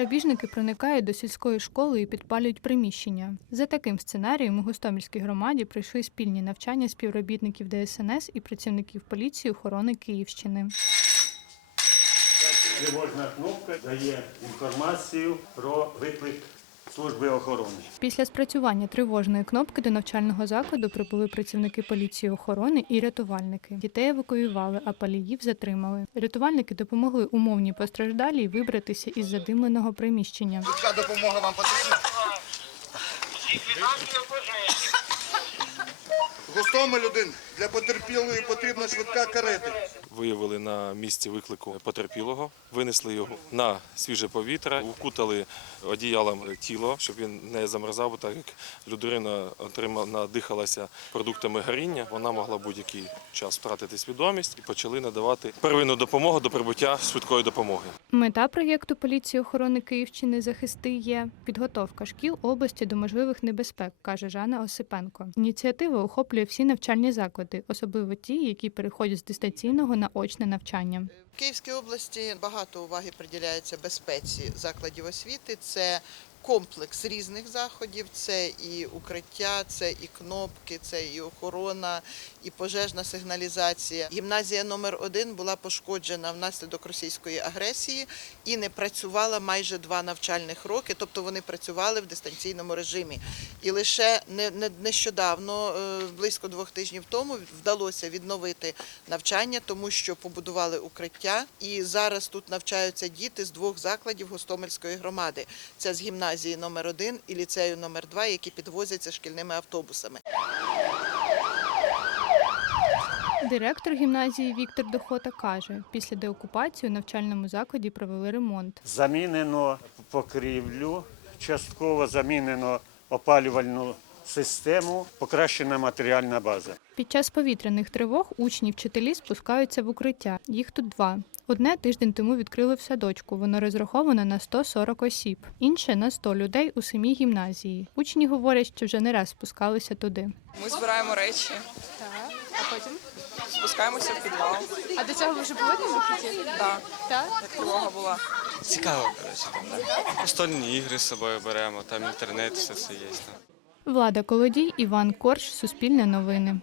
грабіжники проникають до сільської школи і підпалюють приміщення. За таким сценарієм у Гостомельській громаді пройшли спільні навчання співробітників ДСНС і працівників поліції охорони Київщини. Тривожна кнопка дає інформацію про виклик служби охорони. Після спрацювання тривожної кнопки до навчального закладу прибули працівники поліції охорони і рятувальники. Дітей евакуювали, а паліїв затримали. Рятувальники допомогли умовній постраждалій вибратися із задимленого приміщення. Яка допомога вам потрібна? Гостомель один. Для потерпілої потрібна швидка карета. Виявили на місці виклику потерпілого, винесли його на свіже повітря, укутали одіялом тіло, щоб він не замерзав, так як людина отримала, надихалася продуктами горіння, вона могла будь-який час втратити свідомість і почали надавати первинну допомогу до прибуття швидкої допомоги. Мета проєкту поліції охорони Київщини захисти є підготовка шкіл області до можливих небезпек, каже Жанна Осипенко. Ініціатива охоплює всі навчальні заклади, особливо ті, які переходять з дистанційного на очне навчання. В Київській області багато уваги приділяється безпеці закладів освіти. Це комплекс різних заходів, це і укриття, це і кнопки, це і охорона, і пожежна сигналізація. Гімназія номер один була пошкоджена внаслідок російської агресії і не працювала майже два навчальних роки, тобто вони працювали в дистанційному режимі. І лише не- нещодавно, е, близько двох тижнів тому, вдалося відновити навчання, тому що побудували укриття. І зараз тут навчаються діти з двох закладів Гостомельської громади. Це з гімназії номер 1 і ліцею номер 2 які підвозяться шкільними автобусами. Директор гімназії Віктор Дохота каже, після деокупації у навчальному закладі провели ремонт. Замінено покрівлю, частково замінено опалювальну систему, покращена матеріальна база. Під час повітряних тривог учні вчителі спускаються в укриття. Їх тут два. Одне тиждень тому відкрили в садочку. Воно розраховано на 140 осіб, інше на 100 людей у самій гімназії. Учні говорять, що вже не раз спускалися туди. Ми збираємо речі, Так, а потім? спускаємося в підвал. А до цього ви вже були там в укритті? Так, Так? як тривога була. Цікаво, коротше, там, да? Настольні ігри з собою беремо, там інтернет, все це є. Там. Влада Колодій, Іван Корж, Суспільне новини.